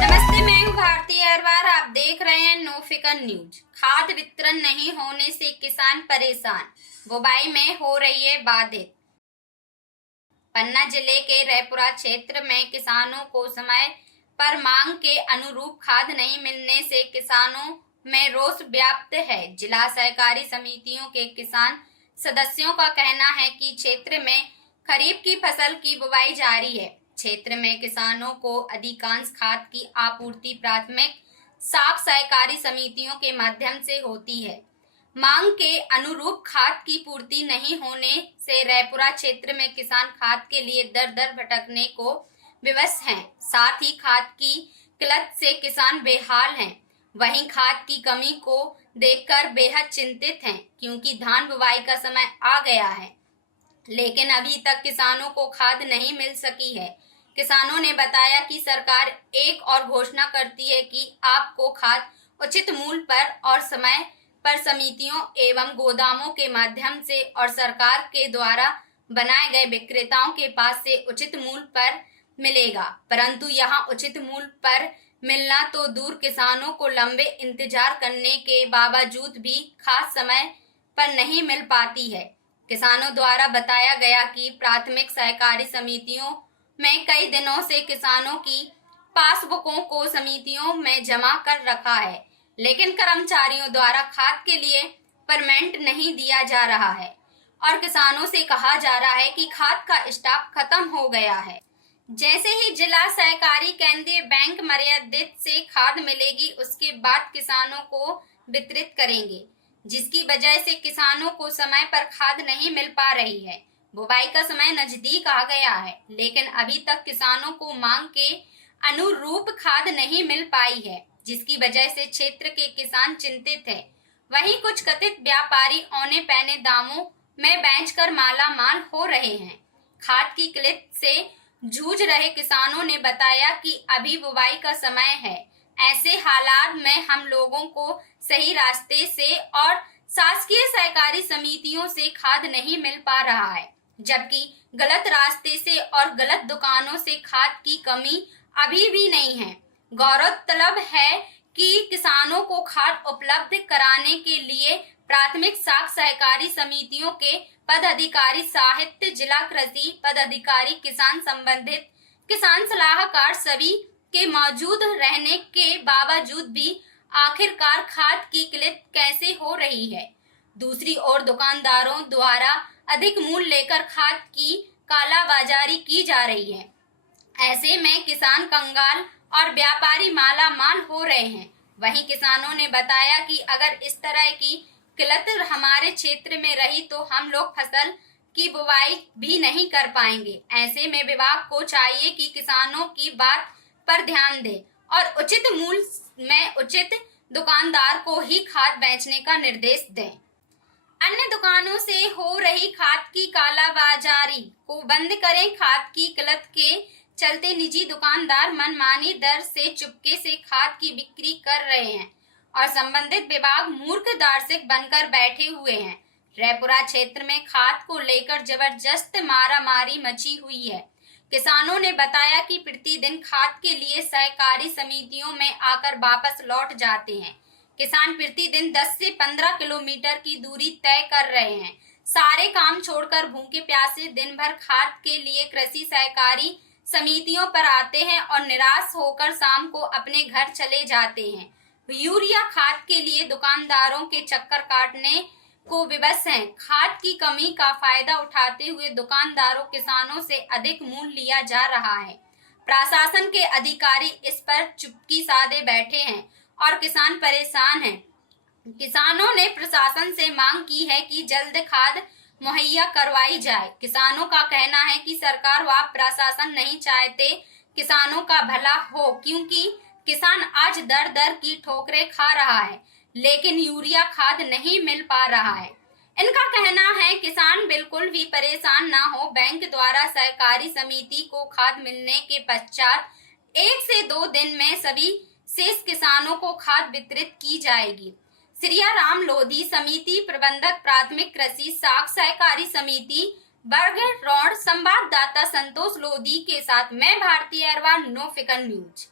नमस्ते, मैं हूँ भारती अरवार। आप देख रहे हैं नो फिकर न्यूज। खाद वितरण नहीं होने से किसान परेशान, बुवाई में हो रही है बाधित। पन्ना जिले के रैपुरा क्षेत्र में किसानों को समय पर मांग के अनुरूप खाद नहीं मिलने से किसानों में रोष व्याप्त है। जिला सहकारी समितियों के किसान सदस्यों का कहना है कि क्षेत्र में खरीफ की फसल की बुवाई जारी है। क्षेत्र में किसानों को अधिकांश खाद की आपूर्ति प्राथमिक साख सहकारी समितियों के माध्यम से होती है। मांग के अनुरूप खाद की पूर्ति नहीं होने से रैपुरा क्षेत्र में किसान खाद के लिए दर दर भटकने को विवश हैं। साथ ही खाद की किल्लत से किसान बेहाल हैं। वहीं खाद की कमी को देखकर बेहद चिंतित हैं, क्योंकि धान बुवाई का समय आ गया है, लेकिन अभी तक किसानों को खाद नहीं मिल सकी है। किसानों ने बताया कि सरकार एक और घोषणा करती है कि आपको खाद उचित मूल्य पर और समय पर समितियों एवं गोदामों के माध्यम से और सरकार के द्वारा बनाए गए विक्रेताओं के पास से उचित मूल्य पर मिलेगा, परंतु यहाँ उचित मूल्य पर मिलना तो दूर, किसानों को लंबे इंतजार करने के बावजूद भी खाद समय पर नहीं मिल पाती है। किसानों द्वारा बताया गया कि प्राथमिक सहकारी समितियों में कई दिनों से किसानों की पासबुकों को समितियों में जमा कर रखा है, लेकिन कर्मचारियों द्वारा खाद के लिए पेमेंट नहीं दिया जा रहा है और किसानों से कहा जा रहा है कि खाद का स्टॉक खत्म हो गया है। जैसे ही जिला सहकारी केंद्रीय बैंक मर्यादित से खाद मिलेगी, उसके बाद किसानों को वितरित करेंगे, जिसकी वजह से किसानों को समय पर खाद नहीं मिल पा रही है। बुवाई का समय नजदीक आ गया है, लेकिन अभी तक किसानों को मांग के अनुरूप खाद नहीं मिल पाई है, जिसकी वजह से क्षेत्र के किसान चिंतित है। वहीं कुछ कथित व्यापारी औने पैने दामों में बेचकर माला माल हो रहे हैं। खाद की किल्लत से जूझ रहे किसानों ने बताया कि अभी बुवाई का समय है। ऐसे हालात में हम लोगों को सही रास्ते से और शासकीय सहकारी समितियों से खाद नहीं मिल पा रहा है, जबकि गलत रास्ते से और गलत दुकानों से खाद की कमी अभी भी नहीं है। गौरतलब है कि किसानों को खाद उपलब्ध कराने के लिए प्राथमिक साख सहकारी समितियों के पदाधिकारी, साहित्य, जिला कृषि पदाधिकारी, किसान संबंधित किसान सलाहकार सभी के मौजूद रहने के बावजूद भी आखिरकार खाद की किल्लत कैसे हो रही है। दूसरी ओर दुकानदारों द्वारा अधिक मूल्य लेकर खाद की कालाबाजारी की जा रही है। ऐसे में किसान कंगाल और व्यापारी माला माल हो रहे हैं। वहीं किसानों ने बताया कि अगर इस तरह की किल्लत हमारे क्षेत्र में रही तो हम लोग फसल की बुवाई भी नहीं कर पाएंगे। ऐसे में विभाग को चाहिए कि किसानों की बात पर ध्यान दे और उचित मूल्य में उचित दुकानदार को ही खाद बेचने का निर्देश दें। अन्य दुकानों से हो रही खाद की कालाबाजारी को बंद करें। खाद की किल्लत के चलते निजी दुकानदार मनमानी दर से चुपके से खाद की बिक्री कर रहे हैं और संबंधित विभाग मूर्ख दार्शिक बनकर बैठे हुए हैं। रैपुरा क्षेत्र में खाद को लेकर जबरदस्त मारामारी मची हुई है। किसानों ने बताया कि प्रतिदिन खाद के लिए सहकारी समितियों में आकर वापस लौट जाते हैं। किसान प्रतिदिन 10 से 15 किलोमीटर की दूरी तय कर रहे हैं। सारे काम छोड़कर भूखे प्यासे दिन भर खाद के लिए कृषि सहकारी समितियों पर आते हैं और निराश होकर शाम को अपने घर चले जाते हैं। यूरिया खाद के लिए दुकानदारों के चक्कर काटने को विवश हैं। खाद की कमी का फायदा उठाते हुए दुकानदारों किसानों से अधिक मूल्य लिया जा रहा है। प्रशासन के अधिकारी इस पर चुप्पी साधे बैठे हैं और किसान परेशान हैं। किसानों ने प्रशासन से मांग की है कि जल्द खाद मुहैया करवाई जाए। किसानों का कहना है कि सरकार व प्रशासन नहीं चाहते किसानों का भला हो, क्योंकि किसान आज दर दर की ठोकरें खा रहा है, लेकिन यूरिया खाद नहीं मिल पा रहा है। इनका कहना है किसान बिल्कुल भी परेशान ना हो। बैंक द्वारा सहकारी समिति को खाद मिलने के पश्चात 1 से 2 दिन में सभी शेष किसानों को खाद वितरित की जाएगी। श्रिया राम लोधी, समिति प्रबंधक, प्राथमिक कृषि साख सहकारी समिति बरगढ़ रोड संवाददाता संतोष लोधी के साथ मैं भारती अरवा, नो फिकर न्यूज।